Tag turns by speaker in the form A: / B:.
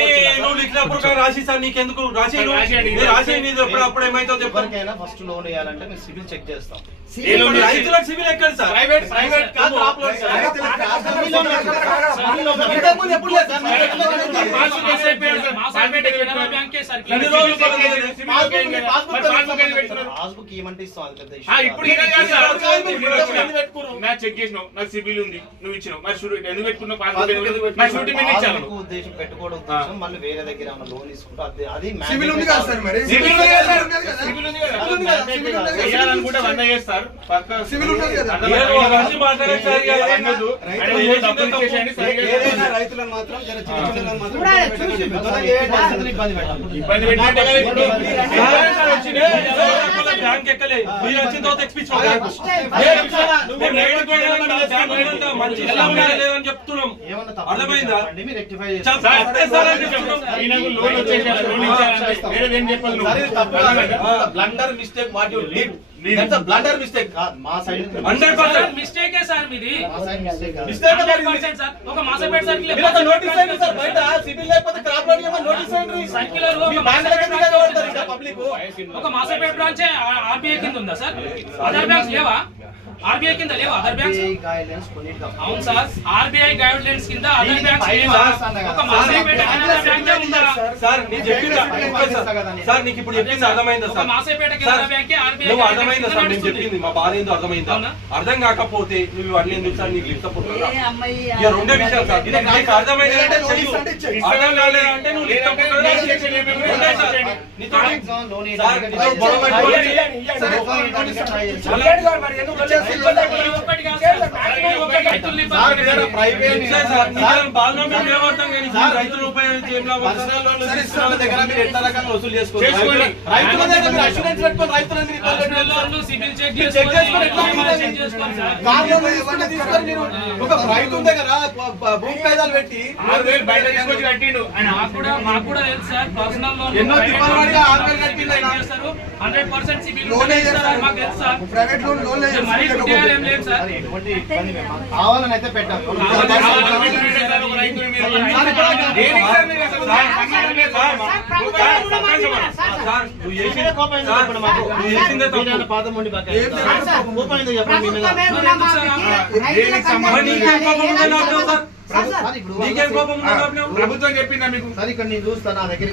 A: ఏ, నువ్వు లిఖినప్పుడు కానీ రాసి సార్ నీకెందుకు? రాసి రాసి నీది? ఎప్పుడు అప్పుడు ఏమైతే
B: ఎవరికైనా ఫస్ట్ లోన్ వేయాలంటే మేము సివిల్ చెక్ చేస్తాం.
A: రైతులకు సివిల్ ఎక్కడ సార్?
C: ప్రైవేట్ ప్రైవేట్
B: ఎప్పుడు
C: పాస్బుక్? పాస్బుక్
B: ఇవ్వమంటే ఇస్తాం అది పెద్ద
C: ఇప్పుడు? నా చెక్ చేసినావు నాకు సిబిల్ ఉంది నువ్వు ఇచ్చినావు. మరి షూరిటీ ఎందుకు పెట్టుకున్నావు? పాస్బుక్ మీద ఇచ్చాను
B: ఉద్దేశం పెట్టుకోవడం ఉద్దేశం మళ్ళీ వేరే దగ్గర ఏమైనా లోన్ తీసుకుంటే అది అది
D: ఉంది కదా సార్ మరి.
C: ఉంది కదా ఉంది కదా?
D: ఉంది కదా?
C: చేయాలనుకుంటే వంద చేస్తారు. పక్క
D: కదా? రైతులను మాత్రం జర చిన్న
A: మీరు వచ్చిన తర్వాత ఎక్స్పీచ్ చెప్తున్నాం. అర్థమైందా?
B: Blunder mistake what you did
C: Lead.
B: That's blunder mistake మా సైడ్
E: మిస్టేకే సార్ మీది. పర్సెంట్ సార్ ఒక మాసపేట సర్కిల్
B: మీరు నోటీస్ అయ్యింది సార్ బయట సివిల్ లేకపోతే క్రాప్ లోన్ ఏమో నోటీస్ అయ్యింది
E: సర్క్యులర్
B: మీ బ్యాంక్ దగ్గర మీద పడతారు ఇంకా పబ్లిక్.
E: ఒక మాసపేట బ్రాంచ్ ఆర్బీఐ కింద ఉందా సార్? అదర్ బ్యాంక్స్ లేవా? ఆర్బీఐ కింద లేవా? అదర్ బ్యాంక్స్ అవును సార్. ఆర్బీఐ గైడ్ లైన్స్ కింద అదర్ బ్యాంక్స్ లేవా. ఒక మాసపేట కెనరా బ్యాంకే ఉందా?
A: సార్. చెప్పిందా సార్, సార్ నీకు ఇప్పుడు చెప్పింది అర్థమైందా
E: ఒక
A: సార్?
E: మాసపేట కెనరా
A: సార్,
E: బ్యాంకే ఆర్బీఐ
A: నువ్వు అర్థమైందా సార్? నేను. చెప్పింది మా బాధ ఏందో అర్థమైందా? అర్థం కాకపోతే నువ్వు ఇవన్నీ ఎందుకు సార్? నీకు లిఫ్ట్ పుట్టాలా
F: ఏ అమ్మాయి
A: ఇక రెండే విషయాలు సార్. ఇది నీకు
D: నోటీస్ అంటే చెయ్యి.
A: అర్థం కాలేదంటే నువ్వు లిఫ్ట్ రెండే సార్. నీతో నీతో గొడవ.
B: పర్సనల్ వసూలు
C: చేసుకోండి.
E: సిబిల్
B: ఒక రైతు ఉంది కదా భూమి కాయిదాలు పెట్టి
C: బయట తీసుకొచ్చి కట్టిండు
E: మాకు కూడా తెలుసు సార్ పర్సనల్ లోన్
B: ఎన్నో ఆరు వేలు కట్టిండు
E: హండ్రెడ్ పర్సెంట్ సిబిల్
D: లోన్
E: మాకు తెలుసు సార్
D: ప్రైవేట్ లోన్ లోన్
E: లేదు
B: కావాలని అయితే పెట్టాం
C: ప్రభుత్వం చెప్పిందా మీకు.
B: సార్? ఇక్కడ నేను చూస్తాను నా దగ్గర